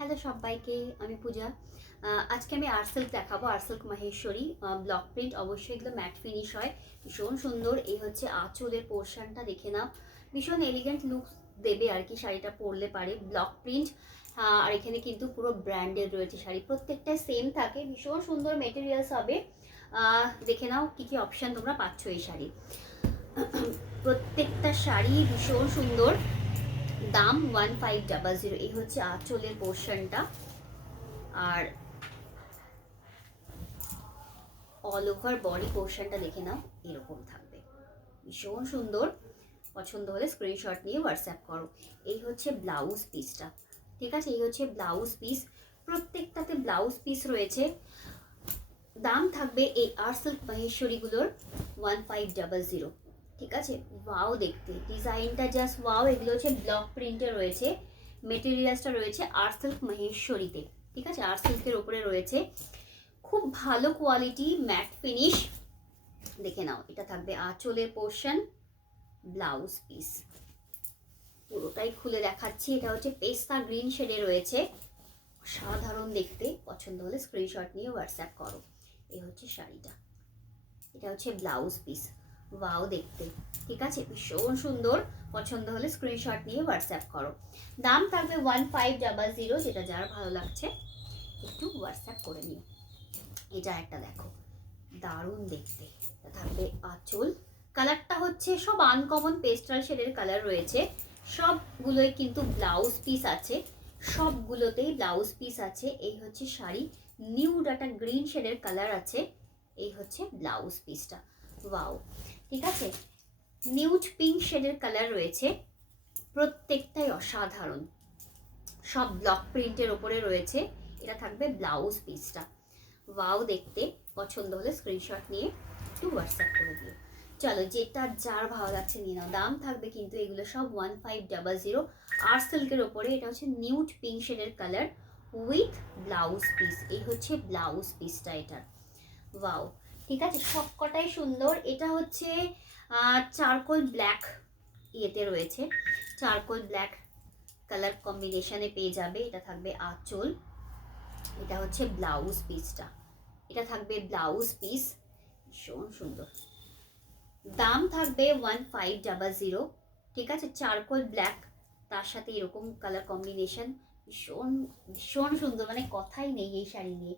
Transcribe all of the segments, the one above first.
Hello সবাইকে, আমি পূজা। আজকে আমি আর্সিল্ক দেখাবো, আর্সিল্ক মাহেশ্বরী ব্লক প্রিন্ট। অবশ্যই এগুলো ম্যাট ফিনিশ হয়, ভীষণ সুন্দর। এই হচ্ছে আঁচলের পোর্শনটা, দেখে নাও, ভীষণ এলিগেন্ট লুক দেবে আর কি শাড়িটা পরলে পারে। ব্লক প্রিন্ট, আর এখানে কিন্তু পুরো ব্র্যান্ডেড রয়েছে শাড়ি, প্রত্যেকটা সেম থাকে, ভীষণ সুন্দর মেটেরিয়ালস হবে। দেখে নাও কি কি অপশান তোমরা পাচ্ছ এই শাড়ি। প্রত্যেকটা শাড়ি ভীষণ সুন্দর। দাম 1500। এই হচ্ছে আঁচলের পোর্শনটা, আর অল ওভার বডি পোর্শনটা দেখে নাও, এরকম থাকবে, ভীষণ সুন্দর। পছন্দ হলে স্ক্রিনশট নিয়ে হোয়াটসঅ্যাপ করো। এই হচ্ছে ব্লাউজ পিসটা, ঠিক আছে? এই হচ্ছে ব্লাউজ পিস, প্রত্যেকটাতে ব্লাউজ পিস রয়েছে। দাম থাকবে এই আর্সিল্ক মাহেশ্বরীগুলোর 1500, ঠিক আছে? ওয়াও, দেখতে ডিজাইনটা জাস্ট ওয়াও। এগুলো হচ্ছে ব্লক প্রিন্টে রয়েছে, মেটেরিয়ালসটা রয়েছে আর্সিল্ক মাহেশ্বরীতে, ঠিক আছে? আর্সিল্কের ওপরে রয়েছে, খুব ভালো কোয়ালিটি ম্যাট ফিনিশ। দেখে নাও, এটা থাকবে আঁচলের পোর্শন, ব্লাউজ পিস পুরোটাই খুলে দেখাচ্ছি। এটা হচ্ছে পেস্তা গ্রিন শেডে রয়েছে, সাধারণ দেখতে। পছন্দ হলে স্ক্রিনশট নিয়ে হোয়াটসঅ্যাপ করো। এই হচ্ছে শাড়িটা, এটা হচ্ছে ব্লাউজ পিস, ওয়াও দেখতে, ঠিক আছে? ভীষণ সুন্দর। পছন্দ হলে স্ক্রিনশট নিয়ে হোয়াটসঅ্যাপ করো। দাম থাকবে 1500, যেটা যার ভালো লাগছে একটু হোয়াটসঅ্যাপ করে নিও। এটা একটা দেখো, দারুণ দেখতে। এটা থাকবে আঁচল, কালারটা হচ্ছে সব আনকমন পেস্টাল শেডের কালার রয়েছে, সবগুলোই কিন্তু ব্লাউজ পিস আছে, সবগুলোতেই ব্লাউজ পিস আছে। এই হচ্ছে শাড়ি, নিউড একটা গ্রিন শেডের কালার আছে। এই হচ্ছে ব্লাউজ পিসটা, ওয়াও, ঠিক আছে? নিউড পিঙ্ক শেডের কালার রয়েছে, প্রত্যেকটাই অসাধারণ, সব ব্লক প্রিন্টের ওপরে রয়েছে। এটা থাকবে ব্লাউজ পিসটা, ওয়াও দেখতে। পছন্দ হলে স্ক্রিনশট নিয়ে একটু হোয়াটসঅ্যাপ করে দিও। চলো, যেটা যার ভালো লাগছে নিয়ে নাও। দাম থাকবে কিন্তু এগুলো সব 1500 আর সিল্কের ওপরে। এটা হচ্ছে নিউড পিঙ্ক শেডের কালার উইথ ব্লাউজ পিস। এই হচ্ছে ব্লাউজ পিসটা এটার, ওয়াও, ঠিক আছে? সবকটাই সুন্দর। এটা হচ্ছে চারকোল ব্ল্যাক ইয়েতে রয়েছে, চারকোল ব্ল্যাক কালার কম্বিনেশনে পেয়ে যাবে। এটা থাকবে আঁচল, এটা হচ্ছে ব্লাউজ পিসটা, এটা থাকবে ব্লাউজ পিস, ভীষণ সুন্দর। দাম থাকবে 1500, ঠিক আছে? চারকোল ব্ল্যাক, তার সাথে এরকম কালার কম্বিনেশন, ভীষণ ভীষণ সুন্দর, মানে কথাই নেই এই শাড়ি নিয়ে,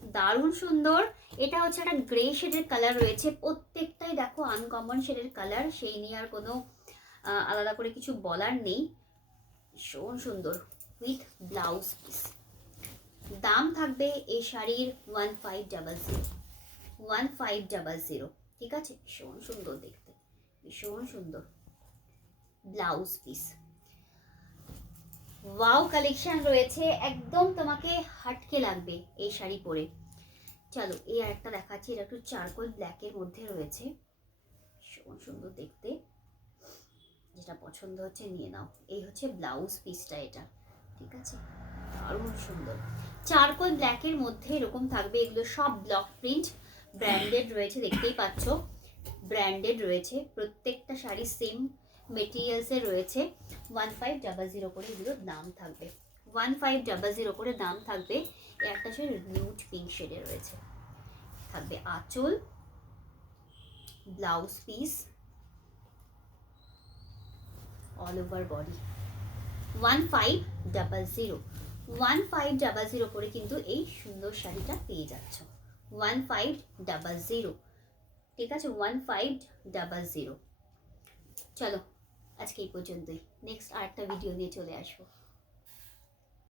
দারুণ সুন্দর। এটা হচ্ছে একটা গ্রে শেডের কালার রয়েছে, প্রত্যেকটাই দেখো আনকমন শেডের কালার, সেই নিয়ে আর কোনো আলাদা করে কিছু বলার নেই। ভীষণ সুন্দর উইথ ব্লাউজ পিস। দাম থাকবে এই শাড়ির 1500, ঠিক আছে? ভীষণ সুন্দর দেখতে, ভীষণ সুন্দর ব্লাউজ পিস, ওয়াও কালেকশন রয়েছে, একদম তোমাকে হাটকে লাগবে এই শাড়ি পরে। চলো, এই আরেকটা দেখাচ্ছি, এটা একটু চারকোল ব্ল্যাকের মধ্যে রয়েছে, ভীষণ সুন্দর দেখতে। যেটা পছন্দ হচ্ছে নিয়ে নাও। এই হচ্ছে ব্লাউজ পিসটা এটা, ঠিক আছে? দারুণ সুন্দর, চারকোল ব্ল্যাকের মধ্যে এরকম থাকবে। এগুলো সব ব্লক প্রিন্ট, ব্র্যান্ডেড রয়েছে, দেখতেই পাচ্ছ, ব্র্যান্ডেড রয়েছে। প্রত্যেকটা শাড়ি সেম মেটেরিয়ালসের রয়েছে। 1500 করে এগুলোর দাম থাকবে, 1500 করে দাম থাকবে। একটা শাড়ি নিউড পিঙ্ক শেডে রয়েছে, থাকবে আঁচল, blouse piece, all over body. 1500 করে কিন্তু এই সুন্দর শাড়িটা পেয়ে যাচ্ছ, 1500, ঠিক আছে? 1500। চলো, আজকে এই পর্যন্তই, নেক্সট আরেকটা ভিডিও নিয়ে চলে আসবো।